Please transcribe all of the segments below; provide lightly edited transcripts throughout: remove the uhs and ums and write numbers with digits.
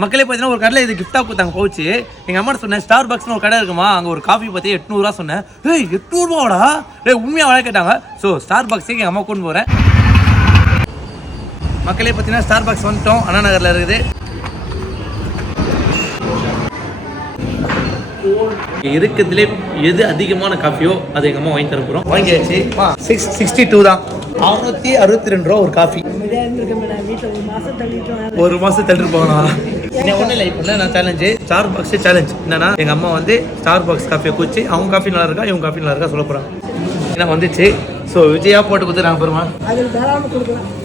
மக்களே பார்த்தீங்கன்னா ஒரு கடையில் இது கிஃப்டாக கொடுத்தாங்க போச்சு. எங்கள் அம்மா சொன்னேன் ஸ்டார் பாக்ஸ்னு ஒரு கடை இருக்குமா, அங்கே ஒரு காஃபி பற்றி 800 ரூபா சொன்னேன். ஏய் 800 ரூபாடா, உண்மையாக வளர கேட்டாங்க. ஸோ ஸ்டார் பாக்ஸுக்கு எங்கள் அம்மா கொண்டு போகிறேன். மக்களே பார்த்தீங்கன்னா ஸ்டார் பாக்ஸ் வந்துட்டோம், அண்ணா நகரில் இருக்குது. இருக்கிறதுலே எது அதிகமான காஃபியோ அது எங்கள் அம்மா வாங்கி தர போகிறோம். வாங்கியாச்சு. 662 தான், 662 ரூபா ஒரு காஃபி. ஒரு மாதம் தள்ளிட்டு போகலாம். ஒன்றும் இல்லை, இப்போ நான் சேலஞ்சு ஸ்டார் பாக்ஸ் சேலஞ்ச் என்னன்னா, எங்கள் அம்மா வந்து ஸ்டார் பாக்ஸ் காஃபியை குடிச்சு அவங்க காஃபி நல்லா இருக்கா இவங்க காஃபி நல்லா இருக்கா சொல்ல போகிறாங்க. ஏன்னா வந்துச்சு. ஸோ விஜயா போட்டு கொடுத்துறாங்க பெருமா.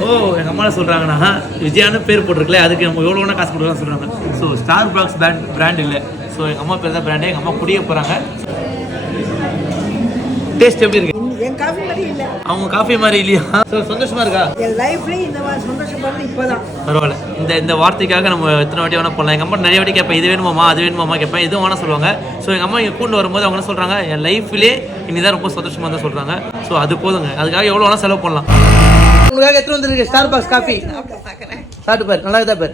ஓ எங்கள் அம்மா சொல்கிறாங்கன்னா விஜயான்னு பேர் போட்டிருக்கல, அதுக்கு நம்ம எவ்வளோ வேணா காசு கொடுக்கலாம் சொல்கிறாங்க. ஸோ ஸ்டார் பாக்ஸ் பிராண்ட் இல்லை, ஸோ எங்கள் அம்மா பேர் தான் பிராண்டு. எங்கள் அம்மா குடிக்க போகிறாங்க. டேஸ்ட் எப்படி இருக்கு? என் காஃபி மாதிரி இல்ல, அவங்க காஃபி மாதிரி இல்லையா? ஸோ சந்தோஷமா இருக்கா? என் லைஃப்ல இந்த மாதிரி சந்தோஷப்படுறது இப்போதான். பரவாயில்ல, இந்த வார்த்தைக்காக நம்ம எத்தனை வாட்டி வேணா போடலாம். எங்கள் அம்மா நிறைய வாட்டி கேட்பேன், இது வேணுமாம்மா அது வேணுமாம்மா கேட்பேன், எதுவும் வேணா சொல்லுவாங்க. ஸோ எங்கள் அம்மா இங்கே கூண்டு வரும்போது அவங்க என்ன சொல்கிறாங்க, என் லைஃப்லேயே இன்னிதான் ரொம்ப சந்தோஷமாக தான் சொல்கிறாங்க. ஸோ அது போதுங்க, அதுக்காக எவ்வளோ வேணா செலவு பண்ணலாம். உங்களுக்காக எத்தனை வந்துருக்கு ஸ்டார் பாக்ஸ் காஃபி சாப்பிட்டு பாரு, நல்லா தான் பாரு.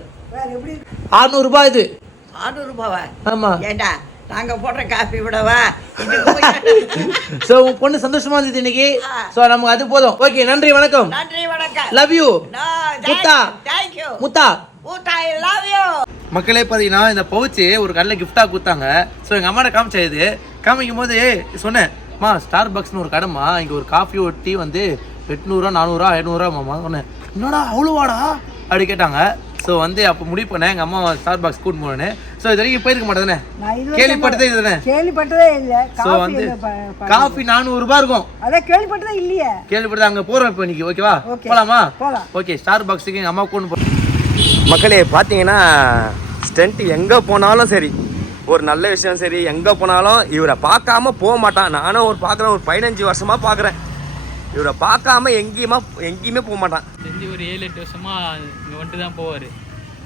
600 ரூபாய் இது. 600 ரூபாவா? ஆமா. ஏண்டா நாங்க போடுற காஃபி விடவா? சோ உன் பொண்ணு சந்தோஷமா இருந்தது இன்னைக்கு. சோ நமக்கு அது போதும். ஓகே, நன்றி வணக்கம். நன்றி வணக்கம். Love you. முத்தா. Thank you. முத்தா. முத்தா ஐ லவ் யூ. மக்களே பாத்தீங்கன்னா இந்த பவுச்சு ஒரு கடையில் கிஃப்டா கொடுத்தாங்க. ஸோ எங்கள் அம்மாட்ட காமிச்சா, இது காமிக்கும் போது சொன்னேன், மா ஸ்டார் பாக்ஸ்னு ஒரு கடைமா, இங்கே ஒரு காஃபி ஒட்டி வந்து 800 400 500 மாமா சொன்னேன். என்னடா அவ்வளோவாடா அப்படி கேட்டாங்க. ஸோ வந்து அப்போ முடிவு பண்ணேன் எங்கள் அம்மா ஸ்டார் பாக்ஸ் கூட்டு போனேன்னு. ஸோ இது வரைக்கும் போயிருக்க மாட்டேதானே, கேள்விப்பட்டதே இதுதானே? கேள்விப்பட்டதே இல்லை. ஸோ வந்து காஃபி 400 ரூபாய் இருக்கும். அதான் கேள்விப்பட்டதே இல்லையே. கேள்விப்பட்டது. அங்கே போகிறோம் இப்போ இன்னைக்கு. ஓகேவா, போகலாமா? ஓகே, ஸ்டார் பாக்ஸுக்கு எங்கள் அம்மா கூட்டு போகிறோம். மக்களே பார்த்தீங்கன்னா ஸ்டண்ட் எங்கே போனாலும் சரி, ஒரு நல்ல விஷயம் சரி, எங்கே போனாலும் இவரை பார்க்காம போக மாட்டான். நானும் ஒரு பார்க்குறேன், ஒரு 15 வருஷமாக பார்க்குறேன். இவரை பார்க்காம எங்கேயுமே போக மாட்டான். செஞ்சு ஒரு 7-8 வருஷமா இங்கே வந்துட்டு தான் போவார்.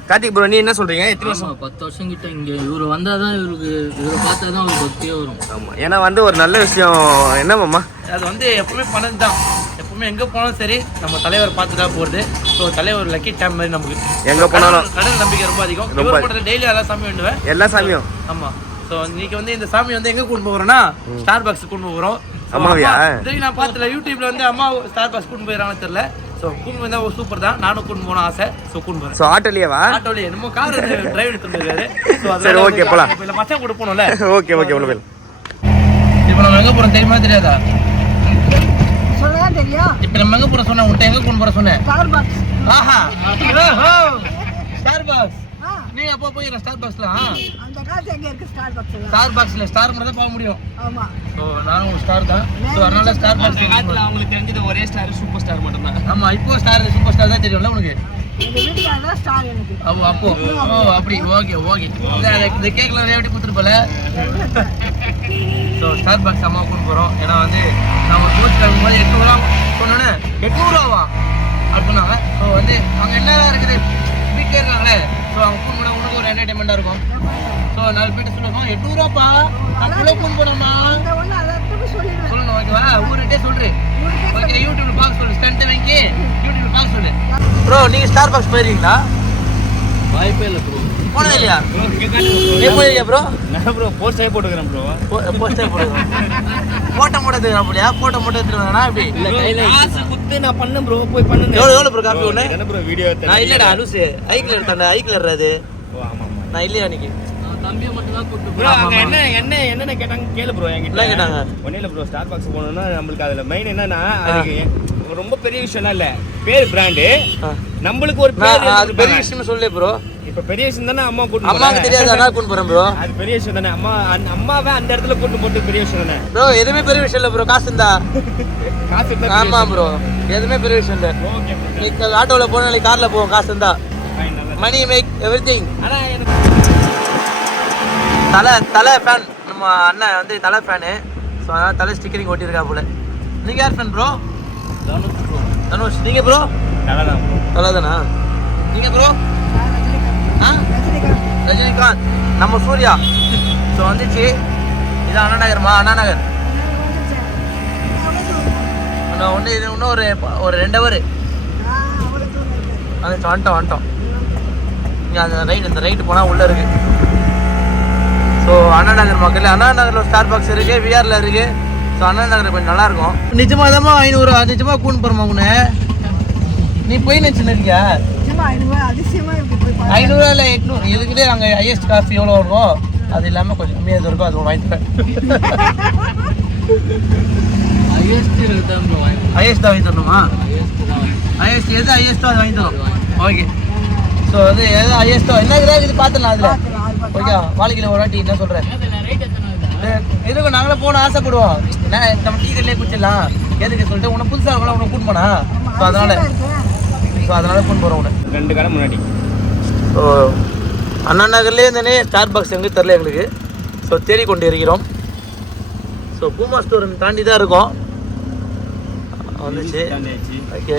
கார்த்திக் ப்ரோ, நீ என்ன சொல்கிறீங்க? எத்தனை வருஷம்? 10 வருஷம் கிட்ட. இங்கே இவர் வந்தால் தான் இவரை பார்த்தா தான் அவருக்கு பக்தியே வரும். ஆமாம், ஏன்னா வந்து ஒரு நல்ல விஷயம் என்னமாம்மா, அது வந்து எப்பவுமே பணம் தான். எப்பவுமே எங்கே போனாலும் சரி நம்ம தலைவர் பார்த்து தான் போகிறது. ஸோ தலைவர் லக்கி டைம் மாதிரி நமக்கு எங்கே போனாலும் கடல் நம்பிக்கை ரொம்ப அதிகம். ரொம்ப டெய்லி எல்லா சாமியும் வேண்டுவேன், எல்லா சாமியும். ஆமாம். ஸோ இன்னைக்கு வந்து இந்த சாமி வந்து எங்கே கூட்டு போகிறோன்னா ஸ்டார் பாக்ஸ் கூட்டு போகிறோம். அம்மாவியா? நான் பார்த்துல யூடியூப்ல வந்து அம்மா ஸ்டார் பாக்ஸ் கூட்டு போயிடறாங்கன்னு தெரியல. ஸோ கூட்டு போயிருந்தா ஒரு சூப்பர் தான், நானும் கூட்டு போகணும் ஆசை. ஸோ கூட்டு போகிறேன். ஸோ ஆட்டோலியேவா? ஆட்டோலியே நம்ம கார் டிரைவர் எடுத்துருக்காரு. சரி, ஓகே போகலாம். இல்லை மச்சான் கூட போகணும்ல. ஓகே ஓகே உள்ள போய். இப்போ நம்ம எங்கே போகிறோம் தெரியுமா தெரியாதா? சொல்லதான் தெரியும். இப்போ நம்ம எங்கே போகிறோம் சொன்னேன், உன்ட்ட எங்கே கூட்டு போகிற சொன்னேன்? Starbucks. ஆஹா, ஸ்டார் பாக்ஸ். நீ அப்போ போயிடுற ஸ்டார் பாக்ஸ்ல. அந்த காசு எங்க இருக்கு? Starbucks. ஸ்டார் பாக்ஸ்ல ஸ்டார் மட்டும் தான் போக முடியும். ஆமா. ஸோ நானும் ஒரு ஸ்டார் தான். ஸோ அதனால ஸ்டார் பாக்ஸ். அவங்களுக்கு தெரிஞ்சது ஒரே ஸ்டார், சூப்பர் ஸ்டார் மட்டும் தான். ஆமா, இப்போ ஸ்டார் சூப்பர் ஸ்டார் தான் தெரியும்ல உனக்கு. எங்க வீட்டுல அதான் ஸ்டார் எனக்கு. அப்போ அப்படி. ஓகே ஓகே, இந்த கேக்ல எப்படி கொடுத்துருப்பல. ஸோ ஸ்டார் பாக்ஸ் அம்மா கொண்டு போகிறோம். ஏன்னா வந்து நம்ம கோச் கிளம்பும்போது 800 ரூபா சொன்னோன்னே 800 ரூபாவா அப்படின்னாங்க. ஸோ வந்து அங்கே என்னதான் இருக்குது வீட்டில் இருக்காங்களே. ஸோ அவங்க ஃபோன் பண்ண உனக்கு ஒரு என்டர்டைன்மெண்ட்டாக இருக்கும். ஸோ 4 பேர்ட்ட சொல்லுவோம் 800 ரூபாப்பா அவ்வளோ ஃபோன் பண்ணோம்மா சொல்லணும். ஓகேவா, ஊருகிட்டே சொல்கிறேன். ஓகே, யூடியூப்ல பார்க்க சொல்லு, ஸ்டண்ட் வாங்கி யூடியூப்ல பார்க்க சொல்லு. ப்ரோ நீங்கள் ஸ்டார் பாக்ஸ் போயிருக்கீங்களா? வாய்ப்பே இல்லை ப்ரோ, போனதே இல்லையா? நீ போயிருக்கியா ப்ரோ? நான் ப்ரோ போஸ்டே போட்டுக்கிறேன் ப்ரோ. போஸ்டே போட்டுக்கிறேன். ஃபோட்டோ மட்டும் எடுத்துக்கிறேன் அப்படியா? ஃபோட்டோ மட்டும் எடுத்துக்கிறேன்னா எப்படி? இல்லை கையில் காசு கொடுத்து நான் பண்ணேன் ப்ரோ, போய் பண்ணுங்க. எவ்வளோ ப்ரோ காப்பி ஒன்று? என்ன ப்ரோ வீடியோ? நான் இல்லைடா அனுசு ஐக்கில் எடுத்தாண்டா. ஐக்கில் இருறாது. நான் இல்லையா அன்னைக்கு? தம்பியை மட்டும் தான் கூப்பிட்டு ப்ரோ. அவங்க என்னென்ன கேட்டாங்க கேளு ப்ரோ. என்கிட்ட என்ன கேட்டாங்க? ஒன்றும் இல்லை ப்ரோ, ஸ்டார் பாக்ஸ் போகணுன்னா நம்மளுக்கு அதில் மெயின் என்னன்னா, அதுக்கு ரொம்ப பெரிய விஷயம்லாம் இல்லை, பேர் பிராண்டு. நம்மளுக்கு ஒரு பேர், அது பெரிய விஷயம்னு சொல்லு ப்ரோ. இப்போ பெரிய விஷயம் தானே. அம்மாவுக்கு தெரியாது, அதான் கூட்டு போகிறேன் ப்ரோ. அது பெரிய விஷயம் தானே. அம்மாவை அந்த இடத்துல கூட்டு போட்டு பெரிய விஷயம் தானே ப்ரோ. எதுவுமே பெரிய விஷயம் இல்லை ப்ரோ, காசு இருந்தா. காசு இருந்தா ஆமா ப்ரோ, எதுவுமே பெரிய விஷயம் இல்லை. நீ ஆட்டோவில் போன நாளைக்கு காரில் போவோம், காசு இருந்தா. Money make everything. ஆனால் எனக்கு தலை ஃபேன், நம்ம அண்ணன் வந்து தலை ஃபேனு. ஸோ அதனால் தலை ஸ்டிக்கரிங் ஒட்டியிருக்கா போல. நீங்கள் யார் ஃபேன் ப்ரோ? தனுஷ். நீங்கள் ப்ரோ? தலை தானா? நீங்கள் ப்ரோ? ஆ, ரஜினிகாந்த். நம்ம சூர்யா. ஸோ வந்துச்சு. இது அண்ணா நகர்மா? அண்ணா நகர். ஒன்று இது இன்னும் ஒரு 2 ஹவர். வந்துட்டோம். இங்கே அந்த ரைட்டு போனால் உள்ளே இருக்குது. ஸோ அண்ணா நகர் மக்கள், அண்ணா நகரில் ஒரு ஸ்டார் பாக்ஸ் இருக்குது, விஆரில் இருக்குது. ஸோ அண்ணா நகர் கொஞ்சம் நல்லாயிருக்கும். நிஜமாக தான் 500 நிஜமாக கூண்டு போகிறோமா உன்னை? நீ போய் நினச்சின்னு இருக்கியா? அதிசயமாக இருக்கு போய் 500 இல்லை 800 இதுக்கிட்டே அங்கே ஹையஸ்ட் காஃபி எவ்வளோ இருக்கும் அது இல்லாமல் கொஞ்சம் கம்மியாக இருக்கும். அது வாங்கிப்பேன். ஹையஸ்ட் தான் வாங்கி தரணுமா? ஹையஸ்ட் எது ஹையஸ்ட்டோ அது வாங்கி தரும். ஓகே. ஸோ அது எது ஹையஸ்ட்டோ என்ன இது பார்த்துடலாம் அதில். ஓகே வாழ்க்கையில் ஒரு வாட்டி என்ன சொல்கிறேன் இருக்கும். நாங்களே போகணும் ஆசைப்படுவோம். என்ன நம்ம டீ கடையிலே குடிச்சிடலாம் எதுக்கு சொல்லிட்டு உன்னை புதுசாக இருக்கலாம் உன்னை கூட்டு போனா. ஸோ அதனால கூட்டு போகிறோம் உன்னை 2 கடை முன்னாடி. ஸோ அண்ணா நகர்லேயே இருந்தே ஸ்டார் பாக்ஸ் எங்களுக்கு தெரில எங்களுக்கு. ஸோ தேடிக்கொண்டு இருக்கிறோம். ஸோ பூமா ஸ்டோர் தாண்டி தான் இருக்கோம். வந்துச்சு. ஓகே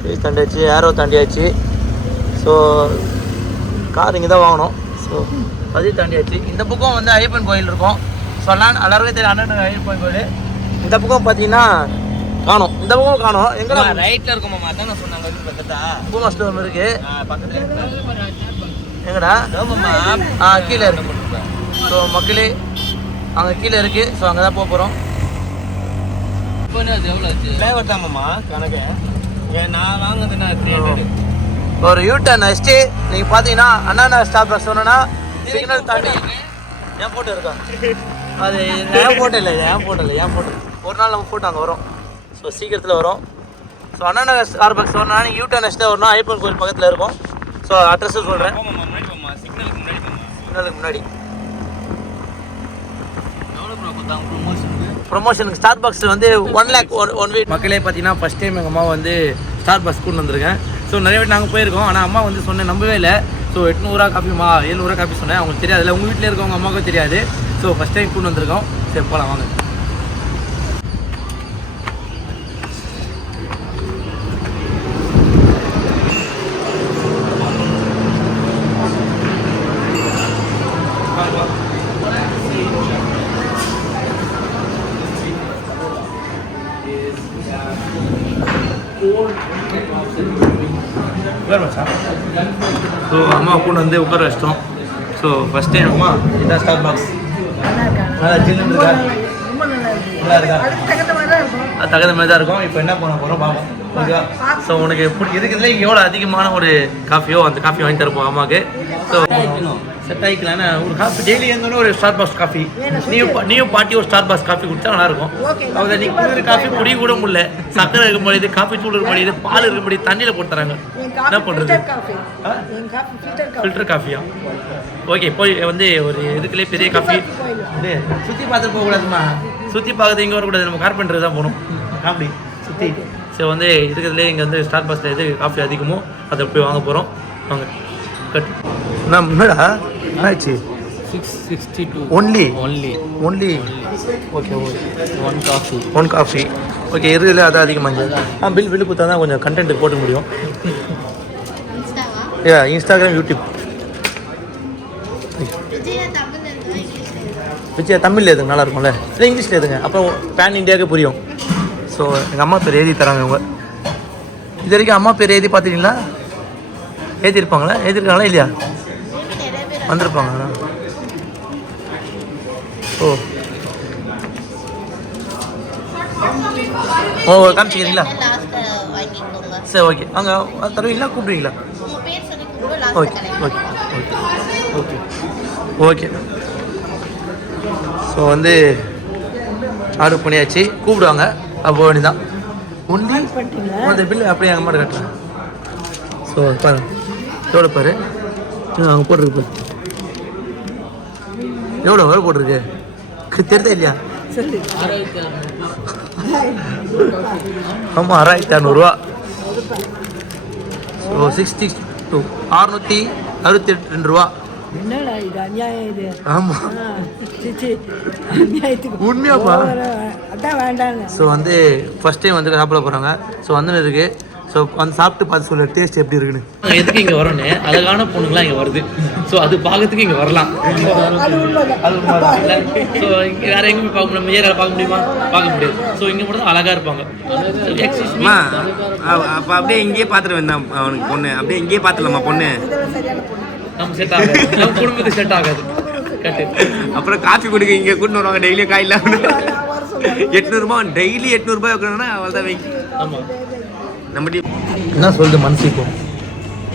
பீச் தாண்டியாச்சு, ஏரோ தாண்டியாச்சு. ஸோ கார் இங்கே தான் வாங்கணும். ஸோ அதையும் தாண்டியாச்சு. இந்த பக்கம் வந்து ஐயப்பன் கோயில் இருக்கும். ஸோ எல்லாருமே தெரியும் அண்ணா நகர் ஐயப்பன் கோயில். இந்த பக்கம் பார்த்தீங்கன்னா காணும், இந்த பக்கம் காணும். எங்கடா ரைட்ல இருக்குமாமா? அதான் நான் சொன்னாங்க பக்கத்தா பூமா ஸ்டோர் இருக்கு. பக்கத்துல எங்கடா கீழே இருக்கு. ஸோ மக்களே அங்கே கீழே இருக்கு. ஸோ அங்கே தான் போக போகிறோம். அது எவ்வளோ ஆச்சு? ஃப்ளேவர் தான்மா கணக்கு. நான் வாங்குறதுன்னா 300. ஒரு யூட்டர்ன் அடிச்சுட்டு நீங்கள் பார்த்தீங்கன்னா அண்ணா ஸ்டாப் பஸ் சொன்னோன்னா சிக்னல் தாண்டி ஏன் போட்டு இருக்கா அது ஏன் போட்டு இல்லை ஒரு நாள் நம்ம போட்டு அங்கே வரும். ஸோ சீக்கிரத்தில் வரும். So Anna Nagar star bus சொன்னா நீங்கள் யூட்டர்ன் அடிச்சுட்டு வரணும். ஐயப்பன் கோயில் பக்கத்தில் இருக்கும். ஸோ அட்ரஸும் சொல்கிறேன். சிக்னலுக்கு முன்னாடி ப்ரொமோஷனுக்கு ஸ்டார் பாக்ஸ் வந்து 1 lakh 1 வீக். மக்களே பார்த்தீங்கன்னா ஃபஸ்ட் டைம் எங்கள் அம்மா வந்து ஸ்டார் பாக்ஸ் கொண்டு வந்திருக்கேன். ஸோ நிறைய வீட்டு நாங்கள் போயிருக்கோம். ஆனால் அம்மா வந்து சொன்னேன் நம்பவே இல்லை. ஸோ 800 காஃபிமா 700 காஃபி சொன்னேன். அவங்களுக்கு தெரியாது. உங்கள் வீட்டில் இருக்கவங்க அம்மாவுக்கும் தெரியாது. ஸோ ஃபஸ்ட் டைம் கொண்டு வந்திருக்கோம். சரி போகலாம் வாங்க. ஸோ அம்மா கூட வந்து உட்கார வச்சிட்டோம். ஸோ ஃபஸ்ட் டைம் அம்மா இதான் ஸ்டார் பாக்ஸ். நல்லா ஜில்லுன்னு இருக்கா? நல்லா இருக்கா? அது தகுந்த மாதிரி தான் இருக்கும். இப்போ என்ன பண்ண போகிறோம் பார்ப்போம். ஓகேவா? ஸோ உனக்கு இருக்கிறதுல எவ்வளோ அதிகமான ஒரு காஃபியோ அந்த காஃபி வாங்கி தரப்போம் அம்மாவுக்கு. ஸோ செட் ஆகிக்கலான்னு ஒரு காஃபி டெய்லி இருந்தோன்னு ஒரு ஸ்டார் பாக்ஸ் காஃபி நீயும் பாட்டி ஒரு ஸ்டார் பாக்ஸ் காஃபி குடிச்சா நல்லாயிருக்கும். அவங்க நீ குடிக்கிற காஃபி குடிக்க கூட முடியல. சக்கரை இருக்க முடியுது, காஃபி தூள் இருக்க முடியுது, பால் இருக்க முடியுது, தண்ணியில் போட்டு தராங்க. என்ன பண்ணுறது? ஃபில்டர் காஃபியா? ஓகே போய் வந்து ஒரு இதுக்குள்ளே பெரிய காஃபி சுற்றி பார்த்துட்டு போகக்கூடாதுமா. சுற்றி பார்க்குறது இங்கே வரக்கூடாது. நம்ம கார்பெண்டர் தான் போகணும். காஃபி சுற்றி. ஸோ வந்து இருக்கிறதுலே இங்கே வந்து ஸ்டார் பாக்ஸில் எது காஃபி அதிகமோ அதை போய் வாங்க போகிறோம். வாங்க கட். நான் முன்னாடா ஆச்சு 662 only only okay okay 1 coffee okay. இருக்கிறதுல அதான் அதிகமாக பில்லு கொடுத்தா தான் கொஞ்சம் கண்டென்ட் போட்டு முடியும். இன்ஸ்டாகிராம் யூடியூப் விஜயா தமிழில் எதுங்க நல்லா இருக்கும்ல? இல்லை இங்கிலீஷில் எதுங்க? அப்புறம் பேன் இண்டியாவுக்கு புரியும். ஸோ எங்கள் அம்மா பேர் எழுதி தராங்க இவங்க. இது வரைக்கும் அம்மா பேர் எழுதி பார்த்துட்டீங்களா? எழுதியிருக்காங்களா இல்லையா? வந்திருப்பாங்க. ஓ காமிச்சிக்கிறீங்களா? சரி ஓகே. அங்கே தருவீங்களா கூப்பிடுவீங்களா? Okay okay okay okay. So வந்து ஆர்டர் பண்ணியாச்சு. கூப்பிடுவாங்க அப்போ வேண்டிதான். ஒன்லி அந்த பில்லு அப்படியே எங்கள் அம்மாட்ட கட்டுறேன். ஸோ பாரு எவ்வளோ பாரு அங்கே போட்டிருக்கு பாரு எவ்வளோ வர போட்டிருக்கு தெரியுதா இல்லையா? ஆமாம் 6600 ஸோ 62 662 ரூபா. என்னடா இது அநியாயம் இது. ஆமாம் அநியாயத்துக்கு உண்மையாப்பா. அதான் வேண்டாங்க. ஸோ வந்து ஃபஸ்ட் டைம் வந்து சாப்பிட போகிறாங்க. ஸோ வந்து இருக்குது. ஸோ ஸோ அந்த சாப்பிட்டு பார்த்து சொல்லு டேஸ்ட் எப்படி இருக்குன்னு. எதுக்கு இங்கே வரோன்னு அழகான பொண்ணுங்களாம் இங்கே வருது. ஸோ அது பார்க்கறதுக்கு இங்கே வரலாம். அது ஸோ இங்கே வேறு எங்கேயுமே பார்க்க முடியும், ஏரியாவில் பார்க்க முடியுமா? பார்க்க முடியாது. ஸோ இங்கே மட்டும் தான் அழகாக இருப்பாங்க. அப்போ அப்படியே இங்கேயே பார்த்துட்டு வந்தான் அவனுக்கு பொண்ணு. அப்படியே இங்கேயே பார்த்துலாமா பொண்ணு? நம்ம செட் ஆகாது, நம்ம குடும்பத்துக்கு செட் ஆகாது. கட்டு. அப்புறம் காஃபி குடிக்க இங்கே கூட்டின்னு வருவாங்க டெய்லியும் காயில் 800 டெய்லி 800 வைக்கணும்னா அவள் தான் வைக்க. ஆமாம். நம்ம என்ன சொல்லுது மனசு இப்போ?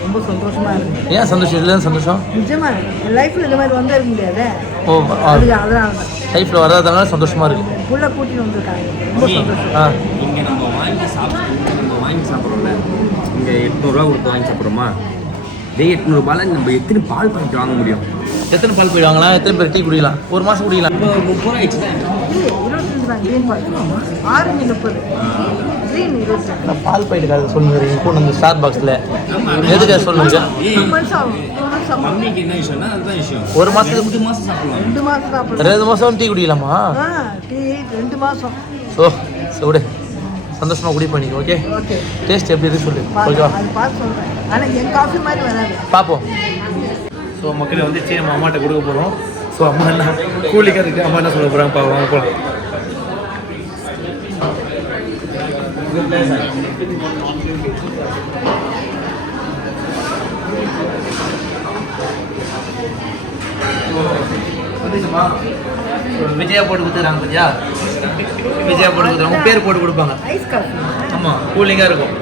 ரொம்ப சந்தோஷமா இருக்கு. ஏன் சந்தோஷம்? இதுல சந்தோஷம் நிஜமா லைஃப்ல இந்த மாதிரி வந்தே இருக்க முடியாது. ஓ, அதனால லைஃப்ல வராதனால சந்தோஷமா இருக்கு. புள்ள கூட்டிட்டு வந்திருக்காங்க, ரொம்ப சந்தோஷம். இங்கே நம்ம வாங்கி சாப்பிட்றோம்ல, இங்கே 800 கொடுத்து வாங்கி சாப்பிட்றோமா? டே 800 நம்ம எத்தனை பால் பாக்கெட் வாங்க முடியும்? எத்தனை பால் போயிடுவாங்களா? எத்தனை பேர் டீ குடிக்கலாம்? ஒரு மாதம் குடிக்கலாம். இப்போ 30 ஆயிடுச்சுல. 22 தான் கிரீன் பால், ஆரஞ்சு 30, கிரீன் 22. நான் பால் பாக்கெட் சொல்லுங்க இப்போ நம்ம ஸ்டார் பாக்ஸில் எதுக்கு சொல்லுங்க? 2 மாசம் ஆகும். மம்மிக்கு என்ன விஷயம்னா அதுதான் விஷயம். ஒரு மாதத்துக்கு 2 மாதம் சாப்பிடலாம். 2 மாசம் சாப்பிடலாம். 2 மாதம் டீ குடிக்கலாமா? டீ 2 மாசம். ஸோ விடு, சந்தோஷமாக குடி பண்ணிக்க. Okay, okay. டேஸ்ட் எப்படி இருக்கு சொல்லு. ஓகேவா? அது பார்த்து சொல்றேன். ஆனா என் காஃபி மாதிரி வராது. பார்ப்போம். ஸோ மக்களே வந்துச்சு, நம்ம அம்மாட்ட கொடுக்க போகிறோம். ஸோ அம்மா என்ன கூலிக்காக இருக்குது, அம்மா என்ன சொல்ல போகிறாங்க பார்க்கலாம். போகலாம். விஜயா போட்டு கொடுத்துருக்காங்க. பத்தியா? விஜயா போட்டு கொடுத்துருவாங்க, பேர் போட்டு கொடுப்பாங்க. Ice coffee. ஆமாம், கூலிங்காக இருக்கும்.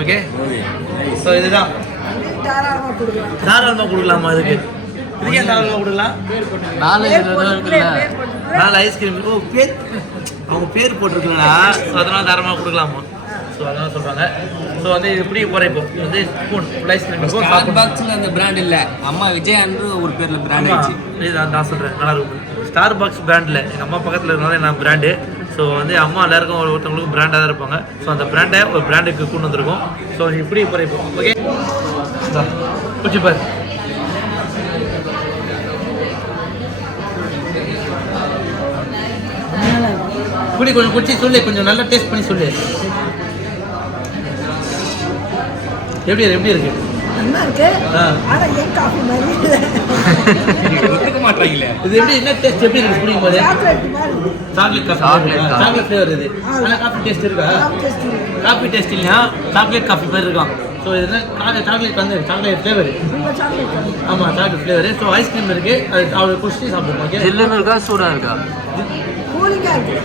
ஓகே, ஸோ இதுதான் தாராளமா கொடுக்கலாம். தாராளமாக கொடுக்கலாமா? இதுக்கு இதுக்கே தாராளமாக கொடுக்கலாம். 4 ஐஸ்கிரீம். ஓ, பேர் அவங்க பேர் போட்டிருக்கலடா, ஸோ அதனால் தாராளமாக கொடுக்கலாமா? ஸோ அதெல்லாம் சொல்கிறாங்க. ஸோ வந்து இப்படி போகிற இப்போ வந்து ஸ்பூன் ஃபுல் ஐஸ்கிரீம் இருக்கும். ஸ்டார்பாக்ஸ்ல அந்த பிராண்ட் இல்ல, அம்மா விஜயான்னு ஒரு பேர்ல பிராண்ட் ஆயிடுச்சு. இதுதான் நான் சொல்கிறேன், நல்லா இருக்கும். ஸ்டார் பாக்ஸ் பிராண்டில் எங்கள் அம்மா பக்கத்தில் இருக்கிறனால நான் பிராண்டு. ஸோ வந்து அம்மா எல்லாருக்கும் ஒருத்தவங்களுக்கும் பிராண்டாக தான் இருப்பாங்க. ஸோ அந்த பிராண்டை ஒரு பிராண்டுக்கு கொண்டு வந்திருக்கோம். ஸோ இப்படி போகிற இப்போ ஓகே குச்சிப்பார். குடி, கொஞ்சம் குடிச்சு சொல்லு, கொஞ்சம் நல்லா டேஸ்ட் பண்ணி சொல்லு. எப்படி இருக்கு? நல்லா இருக்கு. ஆனா என் காஃபி மாதிரி இல்ல. ஒத்துக்க மாட்டாங்களே. இது எப்படி, என்ன டேஸ்ட் எப்படி இருக்கு குடிக்கும் போது? சாக்லேட் மாதிரி. சாக்லேட் காஃபி, சாக்லேட் ஃப்ளேவர் இது. ஆனா காஃபி டேஸ்ட் இருக்கா? காஃபி டேஸ்ட் இல்லையா, சாக்லேட் காஃபி மாதிரி இருக்கும். ஸோ இதுதான் சாக்லேட் வந்து சாக்லேட் ஃப்ளேவர். ஆமாம், சாக்லேட் ஃப்ளேவர். ஸோ ஐஸ்கிரீம் இருக்கு, அது அவரை குடிச்சு சாப்பிடுவோம். ஓகே, ஜில்லுன்னு இருக்கா சூடாக இருக்கா?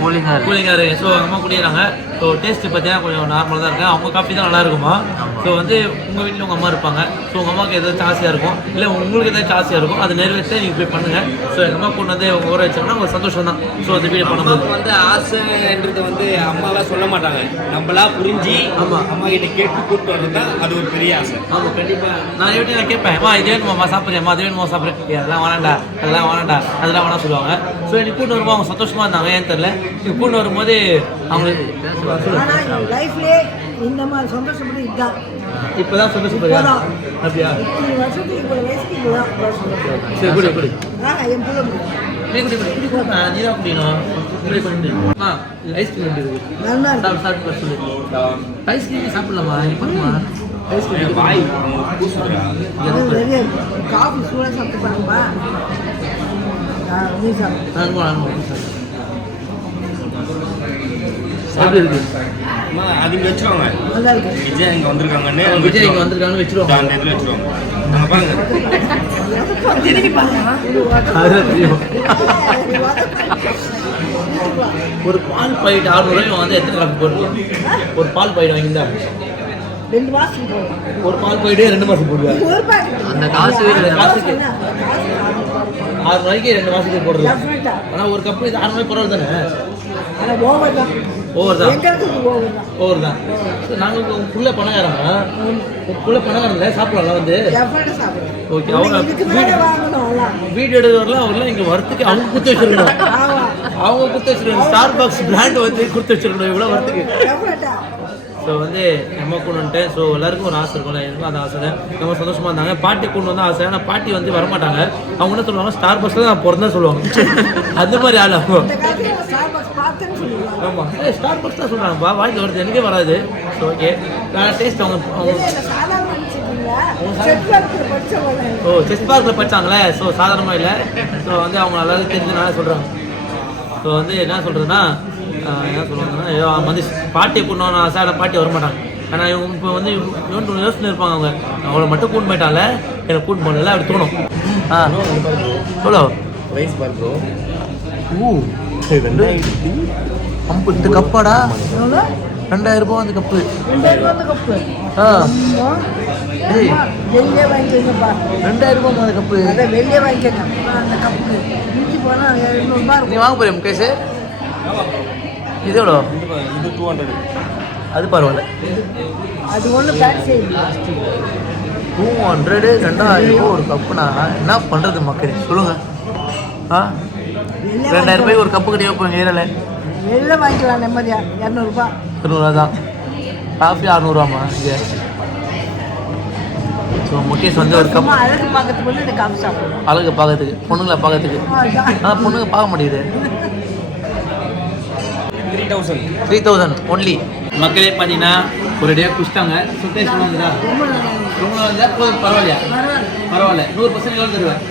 கூலிங்காக இருக்குது. ஸோ அம்மா குடிக்கிறாங்க. ஸோ டேஸ்ட்டு பார்த்தீங்கன்னா கொஞ்சம் நார்மலாக தான் இருக்குது. அவங்க காஃபி தான் நல்லா இருக்குமா? ஸோ வந்து உங்கள் வீட்டில் உங்கள் அம்மா இருப்பாங்க. ஸோ உங்கள் அம்மாவுக்கு ஏதாச்சும் ஆசையாக இருக்கும், இல்லை உங்களுக்கு ஏதாச்சும் ஆசையாக இருக்கும், அது நிறைவேற்ற நீங்கள் போய் பண்ணுங்கள். ஸோ எங்கள் அம்மா கொண்டு வந்து உங்கள் ஊற வச்சாங்கன்னா ஒரு சந்தோஷம் தான். ஸோ அந்த வீடியோ பண்ணும்போது வந்து ஆசைன்றது வந்து அம்மாலாம் சொல்ல மாட்டாங்க, நம்மளா புரிஞ்சு அம்மா கிட்ட கேட்டு கூப்பிட்டு வர்றது தான் அது ஒரு பெரிய ஆசை. ஆமாம், கண்டிப்பாக. நான் எப்படி நான் கேட்பேன், அம்மா இது வேணுமாம்மா சாப்பிட்றேன், அது வேணுமா சாப்பிட்றேன், அதெல்லாம் வேணாண்டா, அதெல்லாம் வேணாம் சொல்லுவாங்க. ஸோ எனக்கு கூட்டு வரும்போது அவங்க சந்தோஷமாக இருந்தாங்க. ஏன்னு தெரியல, கூட்டு வரும்போது அவங்களுக்கு லைஃப்லயே இந்த மாதிரி சந்தோஷப்பட்டு இதுதான். இப்போதான் சந்தோஷப்படுறா. அப்படியா? 20 வருஷத்துக்கு 20 வயசுக்கு இதுதான் சந்தோஷம். சரி, குடி குடி என் பிள்ளை குடி போட்டா நீ தான் குடிக்கணும். குடி குடி. ஐஸ்கிரீம் எப்படி இருக்கு? நல்லா இருக்கு. சாப்பிட்டு சொல்லு. ஐஸ்கிரீம் சாப்பிடலாமா? இப்போமா ஐஸ்கிரீம் வாய் காஃபி சூடாக சாப்பிட்டு பண்ணுமா? நீ சாப்பிடு. எப்படி இருக்கு? அது இங்கே வச்சுருவாங்க. நல்லா இருக்கு. விஜய் இங்கே வந்திருக்காங்கன்னு விஜய் இங்கே வந்திருக்காங்கன்னு வச்சுருவாங்க. அந்த இதில் வச்சுருவாங்க. அங்கே பாருங்க. அதுதான் தெரியும். ஒரு பால் பாக்கெட் 600 ரூபாய் வந்து எத்தனை காப்பி போடுவோம்? ஒரு பால் பாக்கெட் வாங்கியிருந்தா 2 மாசத்துக்கு போடுவோம். ஒரு பால் பாக்கெட்டே 2 மாதம் போடுவேன். அந்த காசு காசுக்கு 6 ரூபாய்க்கு 2 மாதத்துக்கு போடுறது. ஆனால் ஒரு கப்பு இது 6 ரூபாய் பரவாயில்ல தானே? ஆனால் ஓவர் தான். ஓவர் தான். ஓவர் தான். நாங்கள் உங்களுக்குள்ள பணக்காரங்க, உங்களுக்குள்ள பணக்காரங்கள சாப்பிடலாம் வந்து. ஓகே, அவங்க வீடியோ எடுக்கிறவரெலாம் அவரெல்லாம் இங்கே வரத்துக்கு அவங்க கொடுத்து வச்சிருக்கணும். அவங்க கொடுத்து வச்சிருக்கணும். ஸ்டார் பாக்ஸ் பிராண்ட் வந்து கொடுத்து வச்சிருக்கணும் இவ்வளோ வரத்துக்கு. ஸோ வந்து நம்ம கொண்டு வந்துட்டேன். ஸோ எல்லாருக்கும் ஒரு ஆசை இருக்கும்ல, எனக்கும் அந்த ஆசை தான். ரொம்ப சந்தோஷமாக இருந்தாங்க. பாட்டி கொண்டு வந்தால் ஆசை, ஆனால் பாட்டி வந்து வரமாட்டாங்க. அவங்க என்ன சொல்லுவாங்க, ஸ்டார் பஸ்ஸில் நான் பிறந்தா சொல்லுவாங்க. அந்த மாதிரி ஆள் அவங்க. ஆமாம், ஸ்டார் பஸ் தான் சொல்கிறாங்கப்பா, வாய்க்கு வருது, எனக்கே வராது. ஸோ ஓகே, டேஸ்ட் அவங்க ஓ செஸ் பார்க்கில் படித்தாங்களே. ஸோ சாதாரணமாக இல்லை. ஸோ வந்து அவங்க நல்லா தெரிஞ்சதுனால சொல்கிறாங்க. ஸோ வந்து என்ன சொல்கிறதுன்னா, என்ன சொல்லுவாங்கன்னா, அவங்க வந்து பாட்டியை கூட்டணும் ஆசை, ஆனால் பாட்டி வரமாட்டாங்க. ஆனால் இவங்க இப்போ வந்து இவன் யோசனை இருப்பாங்க, அவங்க அவங்கள மட்டும் கூட்டு போயிட்டால, எனக்கு கூட்டு போகல அப்படி தோணும். எவ்வளோ ரைஸ் பார் ப்ரோ. இந்த கப்பாடா 2000 ரூபா அந்த கப்பு. ஏய் 2000 ரூபா அந்த கப்பு. நீ வாங்க போறியா முகேஷ்? இது எவ்வளோ? இது 200. அது பரவாயில்ல. அது ஒன்று பேக் செய்யுது. 200 2000 ஒரு கப்புனா என்ன பண்ணுறது மக்கள் சொல்லுங்க. 2000 ரூபாய் ஒரு கப்பு கிடையாது போங்க ஏரியாவில். வெளில வாங்கிக்கலாம் நிம்மதியா. 200 200 தான். காஃபி 600 இங்கே. ஸோ முகேஷ் வந்து ஒரு கப் அழகு பார்க்கறதுக்கு வந்து இந்த காஃபி சாப்பிடுவோம். அழகு பார்க்கறதுக்கு, பொண்ணுங்களை பார்க்கறதுக்கு. ஆனால் பொண்ணுங்க பார்க்க முடியுது. 3000 ஒன்லி. மக்களே பார்த்தீங்கன்னா ஒரு டே குடிச்சிட்டாங்க. சுட்டேஷ் வந்துதா ரொம்ப நல்லா போதும். பரவாயில்லையா? பரவாயில்ல. 100% எவ்வளோ தருவேன்?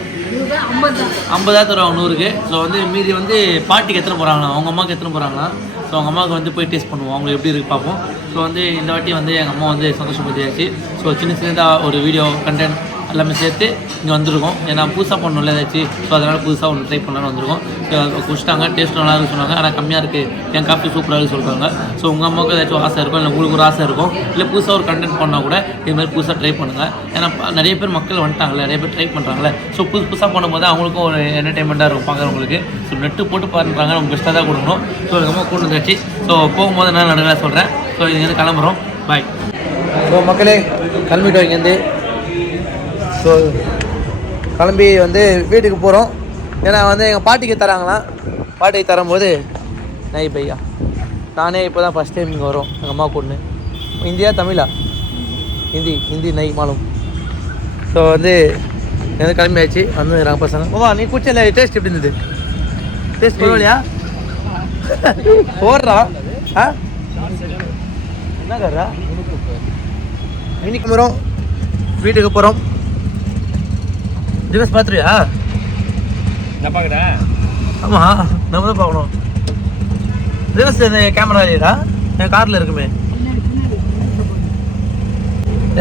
50 தருவாங்க 100க்கு. ஸோ வந்து மீதி வந்து பாட்டிக்கு எத்தனை போகிறாங்களா, அவங்க அம்மாவுக்கு எத்தனை போகிறாங்களா. ஸோ அவங்க அம்மாவுக்கு வந்து போய் டேஸ்ட் பண்ணுவோம், அவங்க எப்படி இருக்கு பார்ப்போம். ஸோ வந்து இந்த வாட்டி வந்து எங்கள் அம்மா வந்து சந்தோஷப்படுத்தியாச்சு. ஸோ சின்னதாக ஒரு வீடியோ கண்டென்ட் எல்லாமே சேர்த்து இங்கே வந்திருக்கோம். ஏன்னா புதுசாக பண்ணணும்ல ஏதாச்சும். ஸோ அதனால் புதுசாக ஒன்று ட்ரை பண்ணலான்னு வந்திருக்கோம். ஸோ குடிச்சிட்டாங்க, டேஸ்ட் நல்லா இருக்குன்னு சொன்னாங்க. ஆனால் கம்மியாக இருக்குது, என் காஃபி சூப்பராக இருக்குன்னு சொல்கிறாங்க. ஸோ உங்கள் அம்மாவுக்கு ஏதாச்சும் ஆசை இருக்கும், இல்லை உங்களுக்கு ஒரு ஆசை இருக்கும், இல்லை புதுசாக ஒரு கண்டென்ட் பண்ணால் கூட இதுமாதிரி புதுசாக ட்ரை பண்ணுங்கள். ஏன்னா நிறைய பேர் மக்கள் வந்துட்டாங்களே, நிறைய பேர் ட்ரை பண்ணுறாங்களே. ஸோ புதுசாக பண்ணும்போது அவங்களுக்கும் ஒரு என்டர்டைன்மெண்ட்டாக இருக்கும் பார்க்குறவங்களுக்கு. ஸோ நெட்டு போட்டு பண்ணுறாங்க, நம்ம பெஸ்ட்டாக தான் கொடுக்கணும். ஸோ எங்கள் அம்மா கூட்டு வந்துச்சு. ஸோ போகும்போது நான் நடுவில் சொல்கிறேன். ஸோ இங்கேருந்து கிளம்புறோம். பாய். ஸோ மக்களே கிளம்பிட்டோம் இங்கேருந்து. ஸோ கிளம்பி வந்து வீட்டுக்கு போகிறோம். ஏன்னா வந்து எங்கள் பாட்டிக்கு தராங்களாம். பாட்டிக்கு தரும்போது நை பையா நானே இப்போ தான் ஃபஸ்ட் டைம் இங்கே வரோம். எங்கள் அம்மா கூடனு இந்தியா தமிழா ஹிந்தி நை மாலும். ஸோ வந்து எனக்கு கிளம்பியாச்சு. வந்துருக்காங்க பசங்க. ஓவா நீ குடிச்சல, டேஸ்ட் எப்படி இருந்தது? டேஸ்ட் பரவாயில்லையா? போடுறா என்ன கர்றா? இன்னைக்கு வரோம், வீட்டுக்கு போகிறோம். திவஸ் பார்த்துருவியா? நான் பார்க்குறேன். ஆமாம், நம்ம தான் பார்க்கணும். திவஸ் இந்த கேமரா இல்லையா? என் காரில் இருக்குமே.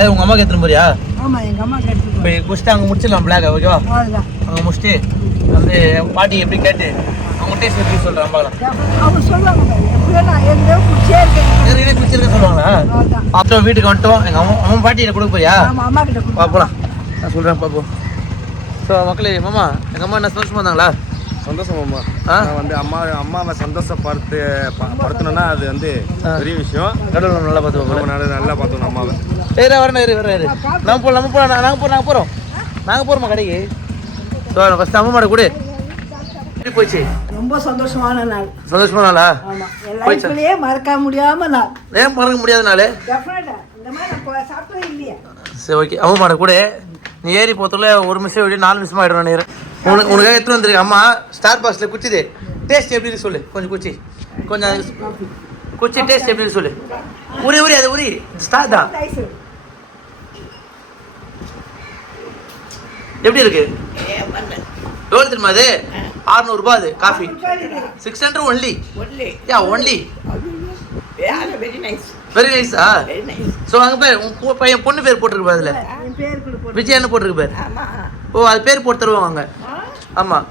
உங்கள் அம்மாவுக்கு எத்தனை போறியா? ஆமாம், எங்கள் அம்மா கேட்டு இப்போ குடிச்சிட்டு அங்கே முடிச்சிடலாம் பிளாக். ஓகேவா? அவ்வளோதான். அங்கே முடிச்சுட்டு வந்து பாட்டி எப்படி கேட்டு அவங்க டேஸ்ட் எப்படி சொல்கிறேன் பார்க்கலாம். அவங்க சொல்லுவாங்க எப்படியோ நான் எங்கேயோ குடிச்சே இருக்கேன். நிறைய குடிச்சிருக்கேன் சொல்லுவாங்களா? அவ்வளோதான். அப்புறம் வீட்டுக்கு வந்துட்டோம். எங்கள் அம்மா பாட்டிகிட்ட கொடுக்க போறியா? ஆமாம், அம்மா கிட்ட கொடுப்போம். பார்ப்போம், நான் சொல்கிறேன் பார்ப்போம். ஸோ மக்களே, மாமா எங்கள் அம்மா என்ன சந்தோஷமாக இருந்தாங்களா? சந்தோஷம் மாமா. நான் வந்து அம்மாவை சந்தோஷப்படுத்தணும்னா அது வந்து பெரிய விஷயம். கடவுள் நல்லா பார்த்துக்கோங்க. நல்லா பார்த்தோம் அம்மாவை. வரேன். நாங்கள் போகிறோமா கடைக்கு? ஸோ ஃபஸ்ட்டு அம்மா மாட கூட எப்படி போச்சு? ரொம்ப சந்தோஷமான நாள். சந்தோஷமான நாளா? ஆமாம், என் லைஃப்லயே மறக்க முடியாம நாள். ஏன் மறக்க முடியாத நாள்? டெஃபினட்டா இந்த மாதிரி நான் சாப்பிட்டதே இல்லையா. சரி ஓகே. அம்மா மாட கூட நீ ஏறி போகிறதுல 1 நிமிஷம் விட 4 நிமிஷம் ஆகிடும் நினைக்கிறேன். உனக்காக எடுத்துகிட்டு வந்துருக்கு அம்மா. ஸ்டார் பாக்ஸில் குச்சிது. டேஸ்ட் எப்படி சொல்லு. கொஞ்சம் குச்சி டேஸ்ட் எப்படி சொல்லு. உரி அது உரி ஸ்டார் தான். எப்படி இருக்கு? எவ்வளோ தெரியுமா அது? 600 ரூபாய் அது காஃபி. 600 ஒன்லி. ஒன்லி. வெரி நைஸா? ஸோ அங்கே பேர் உன் பையன் பொண்ணு பேர் போட்டிருக்கு அதில். விஜயான்னு போட்டிருக்கு பேர். ஓ அது பேர் போட்டு தருவாங்க அங்கே. ஆமாம்.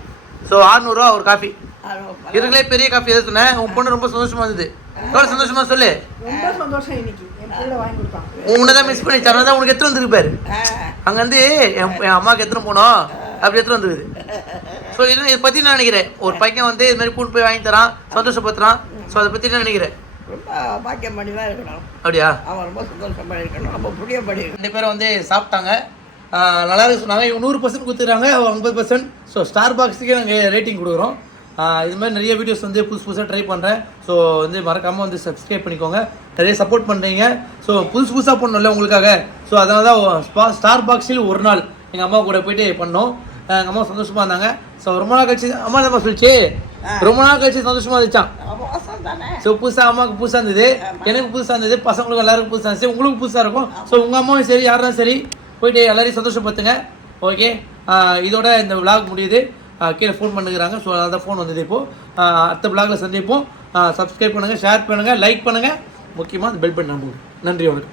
ஸோ 600 ரூபா ஒரு காஃபி. இதுங்களே பெரிய காஃபி எது சொன்னேன். உன் பொண்ணு ரொம்ப சந்தோஷமா இருந்தது. எவ்வளோ சந்தோஷமா சொல்லு. ரொம்ப சந்தோஷம் இன்னைக்கு. என் பிள்ளை வாங்கி கொடுப்பாங்க. உன்னை மிஸ் பண்ணி தரதான் தான் உனக்கு எத்தனை வந்துருக்கு பேர். அங்கே வந்து என் அம்மாவுக்கு எத்தனை போனோம் அப்படி எத்தனை வந்துருக்குது. ஸோ இதை பற்றி நான் நினைக்கிறேன். ஒரு பையன் வந்து இது மாதிரி கூட்டு போய் வாங்கி தரான், சந்தோஷப்படுத்துறான். ஸோ அதை பற்றி நான் நினைக்கிறேன். ரொம்ப பாக்கியம் பண்ணி தான் இருக்கணும். அப்படியா? அவன் ரொம்ப சந்தோஷமா இருக்கணும். ரொம்ப புரியப்படி 2 பேரும் வந்து சாப்பிட்டாங்க. நல்லா இருக்கு சொன்னாங்க. இவங்க 100% கொடுத்துருக்காங்க, 50%. ஸோ ஸ்டார் பாக்ஸுக்கே நாங்கள் ரேட்டிங் கொடுக்குறோம். இது மாதிரி நிறைய வீடியோஸ் வந்து புதுசாக ட்ரை பண்ணுறேன். ஸோ வந்து மறக்காமல் வந்து சப்ஸ்கிரைப் பண்ணிக்கோங்க. நிறைய சப்போர்ட் பண்ணுறீங்க. ஸோ புதுசாக பண்ணணும்ல உங்களுக்காக. ஸோ அதனால தான் ஸ்டார் பாக்ஸில் ஒரு நாள் எங்கள் அம்மா கூட போயிட்டு பண்ணோம். எங்கள் அம்மா சந்தோஷமாக இருந்தாங்க. ஸோ ரொம்ப நாள் கழிச்சு அம்மா நம்ம சொல்லிச்சு, ரொம்ப நாள் கழிச்சு சந்தோஷமாக இருந்துச்சான். ஸோ புதுசாக அம்மாவுக்கு புதுசாக இருந்தது, எனக்கு புதுசாக இருந்தது, பசங்களுக்கு எல்லாருக்கும் புதுசாக இருந்துச்சு, உங்களுக்கு புதுசாக இருக்கும். ஸோ உங்கள் அம்மாவும் சரி யாரும் சரி போயிட்டு எல்லாரையும் சந்தோஷப்படுத்துங்க. ஓகே, இதோட இந்த விளாக் முடியுது. கீழே ஃபோன் பண்ணுறாங்க. ஸோ அதான் ஃபோன் வந்தது. இப்போது அடுத்த விளாகில் சந்திப்போம். சப்ஸ்கிரைப் பண்ணுங்கள், ஷேர் பண்ணுங்கள், லைக் பண்ணுங்கள், முக்கியமாக பெல் பட்டன் நம்புங்க. நன்றி, வணக்கம்.